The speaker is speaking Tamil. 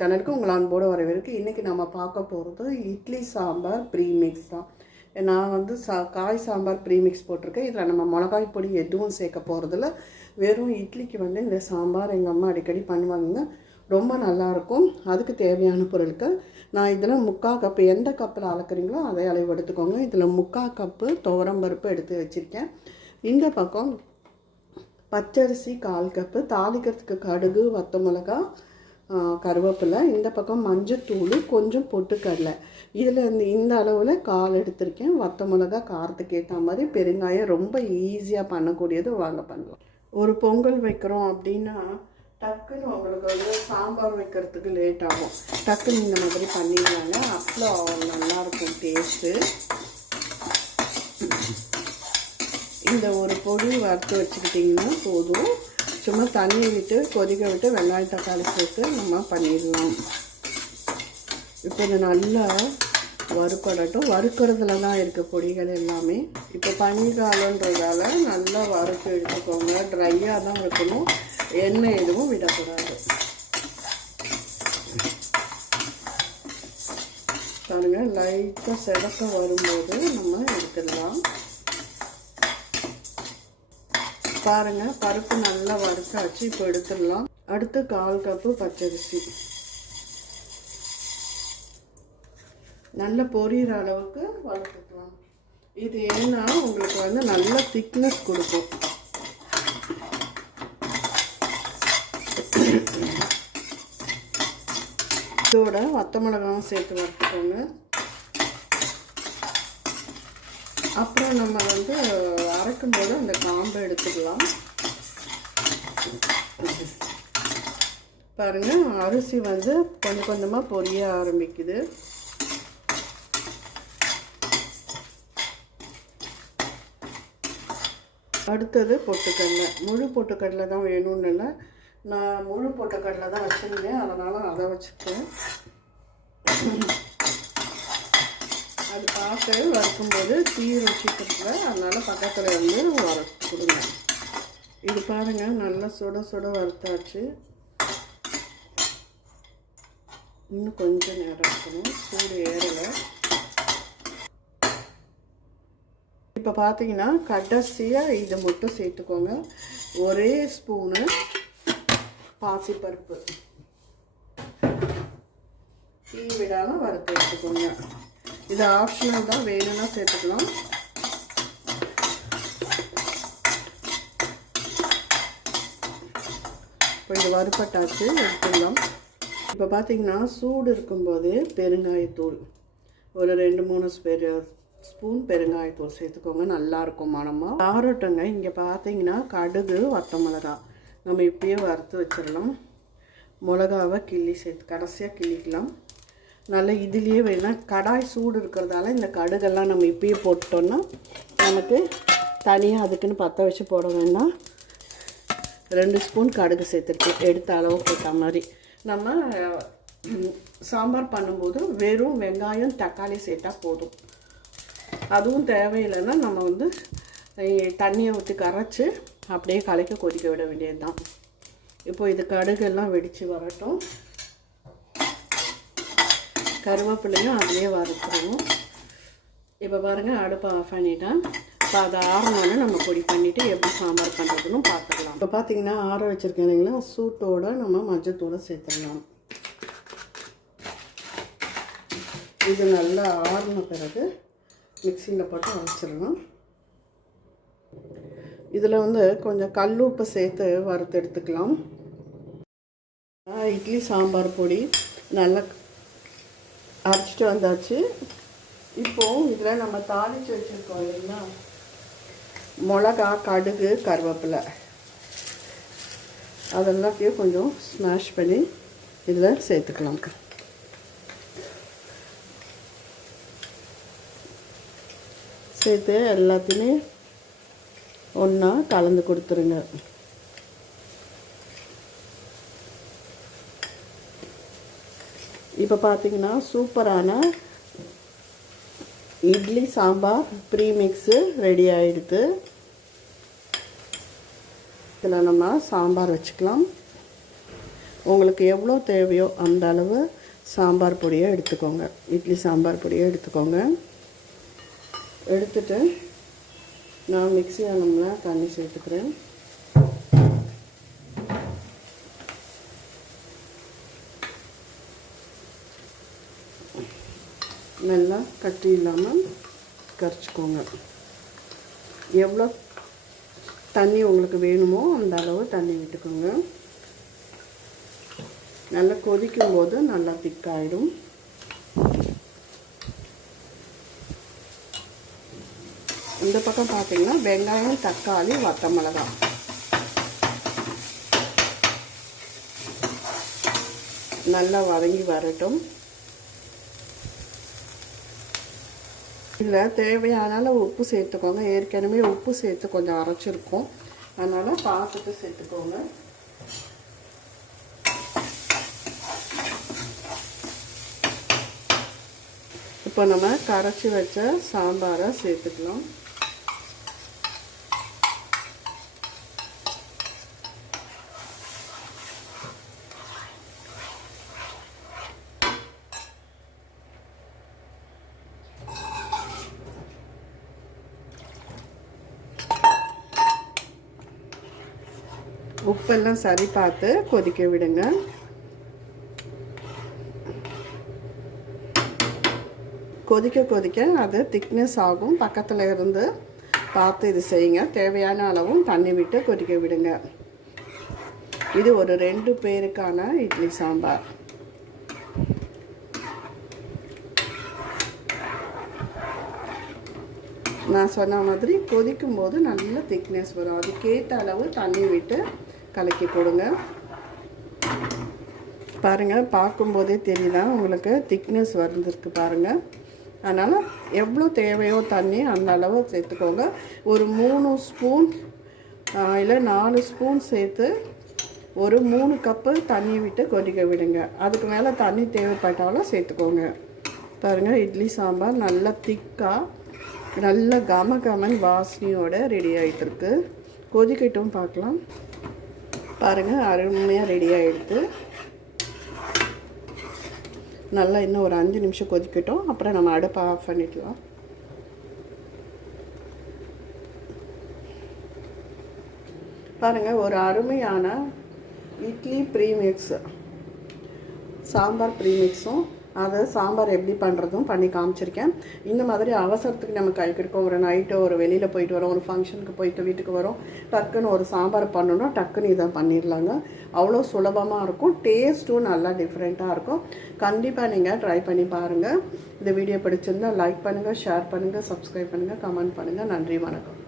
சேனலுக்கு உங்கள் அன்போடு வரவேற்கு இன்றைக்கி நம்ம பார்க்க போகிறது இட்லி சாம்பார் ப்ரீமிக்ஸ் தான். நான் வந்து சா காய் சாம்பார் ப்ரீமிக்ஸ் போட்டிருக்கேன். இதில் நம்ம மிளகாய் பொடி எதுவும் சேர்க்க போகிறதில்ல வெறும் இட்லிக்கு வந்து இந்த சாம்பார் எங்கள் அம்மா அடிக்கடி பண்ணுவாங்க ரொம்ப நல்லாயிருக்கும் அதுக்கு தேவையான பொருட்கள் நான் இதில் முக்கால் கப்பு எந்த கப்பில் அளக்குறீங்களோ அதை அளவு எடுத்துக்கோங்க. இதில் முக்கால் கப்பு துவரம்பருப்பு எடுத்து வச்சுருக்கேன். இந்த பக்கம் பச்சரிசி கால் கப்பு தாளிக்கிறதுக்கு கடுகு வத்த மிளகா கருவேப்பிலை இந்த பக்கம் மஞ்சத்தூள் கொஞ்சம் பொட்டுக்கடலை. இதில் இந்த இந்த அளவில் கால் எடுத்திருக்கேன். வத்த மிளகா காரத்துக்கு ஏற்ற மாதிரி பெருங்காயம் ரொம்ப ஈஸியாக பண்ணக்கூடியது வாங்க பண்ணலாம். ஒரு பொங்கல் வைக்கிறோம் அப்படின்னா டக்குன்னு உங்களுக்கு வந்து சாம்பார் வைக்கிறதுக்கு லேட் ஆகும். டக்குன்னு இந்த மாதிரி பண்ணிடுவாங்க அவ்வளோ நல்லாயிருக்கும் டேஸ்ட்டு இந்த ஒரு பொடி வறுத்து வச்சுக்கிட்டிங்கன்னா போதும். சும்மா தண்ணி விட்டு கொதிக்க விட்டு வெங்காயம் தக்காளி சேர்த்து நம்ம பண்ணிடலாம். இப்போ இது நல்லா வறுப்படட்டும் வறுக்கிறதுல தான் இருக்க பொடிகள் எல்லாமே. இப்போ பனிக்காலன்றதால நல்லா வறுத்து எடுத்துக்கோங்க. ட்ரையாக தான் இருக்கணும். எண்ணெய் எதுவும் விடக்கூடாது. பாருங்கள் லைட்டாக செடக்க வரும்போது நம்ம எடுத்துடலாம். பாருங்க பருப்பு நல்லா வறுத்தாச்சு இப்போ எடுத்துடலாம். அடுத்து கால் கப்பு பச்சரிசி. நல்ல பொரியிற அளவுக்கு வளர்த்துக்கலாம் இது ஏன்னா உங்களுக்கு வந்து நல்ல திக்னஸ் கொடுக்கும். இதோட வத்த மிளகாவும் சேர்த்து வறுத்துக்கோங்க. அப்புறம் நம்ம வந்து அரைக்கும் போது அந்த காம்பை எடுத்துக்கலாம். பாருங்கள் அரிசி வந்து கொஞ்சம் கொஞ்சமாக பொரிய ஆரம்பிக்குது. அடுத்தது பொட்டுக்கடலை. முழு பொட்டுக்கடலை தான் வேணும்னு இல்லை. நான் முழு பொட்டுக்கடலை தான் வச்சுருந்தேன். அதனால் அதை வச்சுருக்கேன் அது பார்த்து வறுக்கும்போது தீ சீக்கிரத்தில் அதனால் பக்கத்தில் வந்து வறுத்து கொடுங்க. இது பாருங்கள் நல்லா சுட சுட வறுத்தாச்சு. இன்னும் கொஞ்சம் நேரம் இருக்கணும். சூடு ஏறலை. இப்போ பார்த்தீங்கன்னா கடைசியாக இதை மட்டும் சேர்த்துக்கோங்க. ஒரே ஸ்பூனு பாசிப்பருப்பு. தீ விடாமல் வறுத்து எடுத்துக்கோங்க. இது ஆப்ஷனல் தான் வேணும்னா சேர்த்துக்கலாம். கொஞ்சம் வறுப்பட்டாச்சு எடுத்துக்கலாம் இப்போ பார்த்தீங்கன்னா சூடு இருக்கும்போது பெருங்காயத்தூள். ஒரு ரெண்டு மூணு பெரு ஸ்பூன் பெருங்காயத்தூள் சேர்த்துக்கோங்க நல்லாயிருக்கும் மனமாக ஆரோட்டங்க இங்கே பார்த்தீங்கன்னா கடுகு வத்த மிளகா நம்ம இப்படியே வறுத்து வச்சிடலாம். மிளகாவை கிள்ளி சேர்த்து கடைசியாக கிள்ளிக்கலாம். நல்லா இதுலேயே வேணால் கடாய் சூடு இருக்கிறதால இந்த கடுகெல்லாம் நம்ம இப்பயே போட்டோம்னா நமக்கு தனியாக அதுக்குன்னு பற்ற வச்சு போட வேண்டாம். ரெண்டு ஸ்பூன் கடுகு சேர்த்துருக்கேன் எடுத்த அளவுக்கு ஏற்ற மாதிரி. நம்ம சாம்பார் பண்ணும்போது வெறும் வெங்காயம் தக்காளி சேர்த்தா போதும். அதுவும் தேவையில்லைன்னா நம்ம வந்து தண்ணியை ஊற்றி கரைச்சி அப்படியே கலைக்க கொதிக்க விட வேண்டியது தான் இப்போ இது கடுகெல்லாம் வெடித்து வரட்டும். கருவேப்பிலையும் அதிலே வறுத்துருவோம். இப்போ பாருங்கள் அடுப்பை ஆஃப் பண்ணிட்டேன். இப்போ அதை ஆறணுன்னு நம்ம பொடி பண்ணிவிட்டு எப்படி சாம்பார் பண்ணுறதுன்னு பார்த்துக்கலாம். இப்போ பார்த்தீங்கன்னா ஆற வச்சுருக்கேன் இல்லைங்களா? சூட்டோட நம்ம மஞ்சத்தூளை சேர்த்துடலாம். இது நல்லா ஆறின பிறகு மிக்சியில் போட்டு அரைச்சிடலாம். இதில் வந்து கொஞ்சம் கல் உப்பு சேர்த்து வறுத்து எடுத்துக்கலாம். இட்லி சாம்பார் பொடி நல்லா அரைச்சிட்டு வந்தாச்சு. இப்போ இதில் நம்ம தாளித்து வச்சுருக்கோம் இல்லைங்களா? மிளகா கடுகு கருவேப்பிலை. அதெல்லாத்தையும் கொஞ்சம் ஸ்மாஷ் பண்ணி இதில் சேர்த்துக்கலாம் சேர்த்து எல்லாத்தையுமே ஒன்றா கலந்து கொடுத்துருங்க. இப்போ பார்த்தீங்கன்னா சூப்பரான இட்லி சாம்பார் ப்ரீமிக்ஸு ரெடி ஆகிடுது இதில் நம்ம சாம்பார் வச்சுக்கலாம். உங்களுக்கு எவ்வளோ தேவையோ அந்த அளவு சாம்பார் பொடியை எடுத்துக்கோங்க. இட்லி சாம்பார் பொடியை எடுத்துக்கோங்க. எடுத்துட்டு நான் மிக்ஸி ஆனோம்னா தண்ணி சேர்த்துக்கிறேன். நல்லா கட்டி இல்லாமல் கரைச்சிக்கோங்க. எவ்வளோ தண்ணி உங்களுக்கு வேணுமோ அந்த அளவு தண்ணி விட்டுக்கோங்க. நல்லா கொதிக்கும் போது நல்லா திக்காயிடும். இந்த பக்கம் பார்த்தீங்கன்னா வெங்காயம் தக்காளி வத்த மிளகாய் நல்லா வதங்கி வரட்டும். இதில் தேவையான அளவு உப்பு சேர்த்துக்கோங்க. ஏற்கனவே உப்பு சேர்த்து கொஞ்சம் அரைச்சிருக்கோம். அதனால் பார்த்துட்டு சேர்த்துக்கோங்க. இப்போ நம்ம கரைச்சி வச்ச சாம்பாரை சேர்த்துக்கலாம். உப்பெல்லாம் சரி பார்த்து கொதிக்க விடுங்க. கொதிக்க கொதிக்க அது திக்னஸ் ஆகும். பக்கத்தில் இருந்து பார்த்து இது செய்யுங்க. தேவையான அளவும் தண்ணி விட்டு கொதிக்க விடுங்க. இது ஒரு ரெண்டு பேருக்கான இட்லி சாம்பார். நான் சொன்ன மாதிரி கொதிக்கும் போது நல்ல திக்னஸ் வரும். அதுக்கேற்ற அளவு தண்ணி விட்டு கலக்கி கொடுங்க பாருங்கள் பார்க்கும்போதே தெரியுதா? உங்களுக்கு திக்னஸ் வந்துருக்கு பாருங்கள் அதனால் எவ்வளோ தேவையோ தண்ணி அந்த அளவு சேர்த்துக்கோங்க. ஒரு மூணு ஸ்பூன் இல்லை நாலு ஸ்பூன் சேர்த்து ஒரு மூணு கப்பு தண்ணி விட்டு கொதிக்க விடுங்க. அதுக்கு மேலே தண்ணி தேவைப்பட்டாலும் சேர்த்துக்கோங்க. பாருங்கள் இட்லி சாம்பார் நல்லா திக்காக நல்ல கம கமன் வாசனையோடு ரெடி ஆகிட்டுருக்கு கொதிக்கட்டும் பார்க்கலாம். பாருங்கள் அருமையாக ரெடி ஆகிடுது நல்லா இன்னும் ஒரு அஞ்சு நிமிஷம் கொதிக்கட்டும். அப்புறம் நம்ம அடுப்பை ஆஃப் பண்ணிக்கலாம். பாருங்கள் ஒரு அருமையான இட்லி ப்ரீமிக்ஸ் சாம்பார் ப்ரீமிக்ஸும் அதை சாம்பார் எப்படி பண்ணுறதும் பண்ணி காமிச்சிருக்கேன். இந்த மாதிரி அவசரத்துக்கு நம்ம கை கிடைக்கும் ஒரு நைட்டோ ஒரு வெளியில் போயிட்டு வரோம் ஒரு ஃபங்க்ஷனுக்கு போயிட்டு வீட்டுக்கு வரோம். டக்குன்னு ஒரு சாம்பார் பண்ணணும்னா டக்குன்னு இதை பண்ணிடலாங்க. அவ்வளோ சுலபமாக இருக்கும். டேஸ்ட்டும் நல்லா டிஃப்ரெண்ட்டாக இருக்கும். கண்டிப்பாக நீங்கள் ட்ரை பண்ணி பாருங்கள் இந்த வீடியோ பிடிச்சிருந்தால் லைக் பண்ணுங்கள் ஷேர் பண்ணுங்கள் சப்ஸ்கிரைப் பண்ணுங்கள் கமெண்ட் பண்ணுங்கள் நன்றி வணக்கம்.